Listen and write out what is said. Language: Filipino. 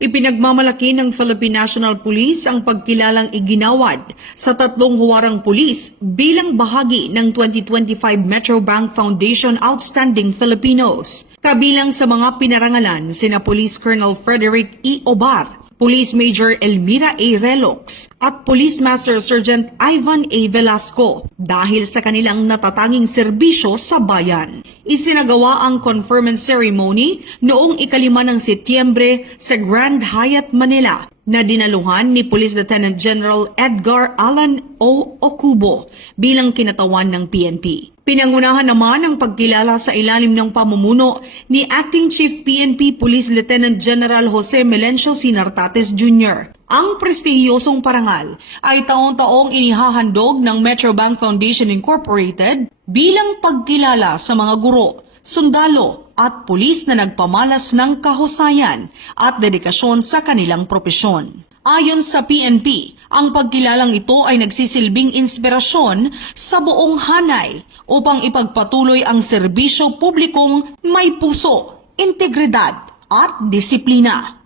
Ipinagmamalaki ng Philippine National Police ang pagkilalang iginawad sa 3 huwarang pulis bilang bahagi ng 2025 Metro Bank Foundation Outstanding Filipinos. Kabilang sa mga pinarangalan sina Police Colonel Frederick E. Obar, Police Major Elmira A. Relox at Police Master Sergeant Ivan A. Velasco dahil sa kanilang natatanging serbisyo sa bayan. Isinagawa ang conferment ceremony noong 5 ng Setyembre sa Grand Hyatt, Manila na dinaluhan ni Police Lieutenant General Edgar Alan O. Ocubo bilang kinatawan ng PNP. Pinangunahan naman ang pagkilala sa ilalim ng pamumuno ni Acting Chief PNP Police Lieutenant General Jose Melencio Sinartates Jr. Ang prestihiyosong parangal ay taon-taong inihahandog ng Metro Bank Foundation Incorporated bilang pagkilala sa mga guro, sundalo at pulis na nagpamalas ng kahusayan at dedikasyon sa kanilang propesyon. Ayon sa PNP, ang pagkilalang ito ay nagsisilbing inspirasyon sa buong hanay upang ipagpatuloy ang serbisyo publikong may puso, integridad at disiplina.